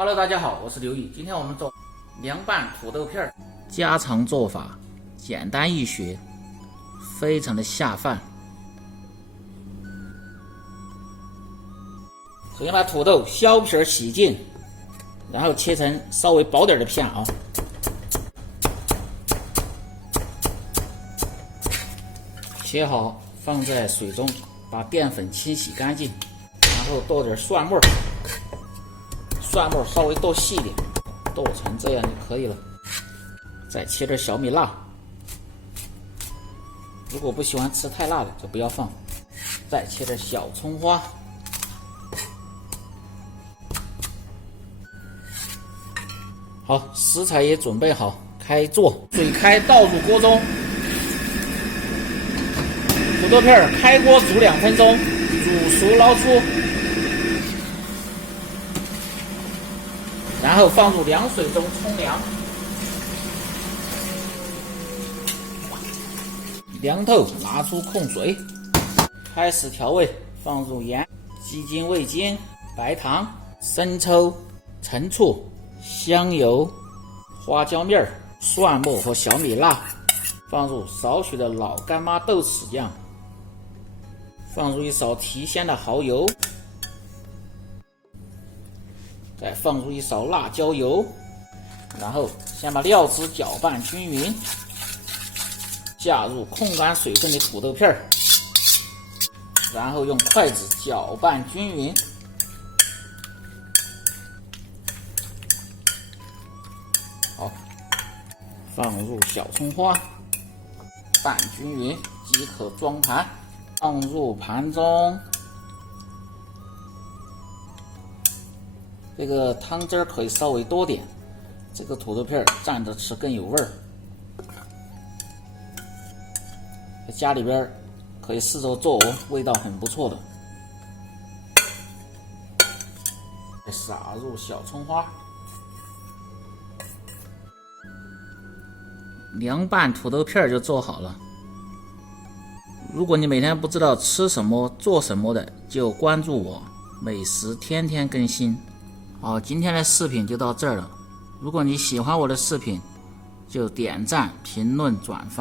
Hello， 大家好，我是刘宇。今天我们做凉拌土豆片，家常做法，简单易学，非常的下饭。首先把土豆削皮洗净，然后切成稍微薄点的片啊。切好放在水中，把淀粉清洗干净，然后剁点蒜末。蒜末稍微剁细一点，剁成这样就可以了。再切点小米辣，如果不喜欢吃太辣的就不要放。再切点小葱花，好，食材也准备好，开做。水开倒入锅中，土豆片开锅煮2分钟，煮熟捞出。然后放入凉水中冲凉，凉透拿出控水，开始调味，放入盐、鸡精、味精、白糖、生抽、陈醋、香油、花椒面、蒜末和小米辣，放入少许的老干妈豆豉酱，放入一勺提鲜的蚝油，再放入一勺辣椒油，然后先把料汁搅拌均匀，下入控干水分的土豆片，然后用筷子搅拌均匀。好，放入小葱花，拌均匀即可装盘，放入盘中。这个汤汁可以稍微多点，这个土豆片蘸着吃更有味儿。在家里边可以试着做哦，味道很不错的。再撒入小葱花，凉拌土豆片就做好了。如果你每天不知道吃什么做什么的，就关注我，美食天天更新。好，今天的视频就到这儿了。如果你喜欢我的视频，就点赞、评论、转发。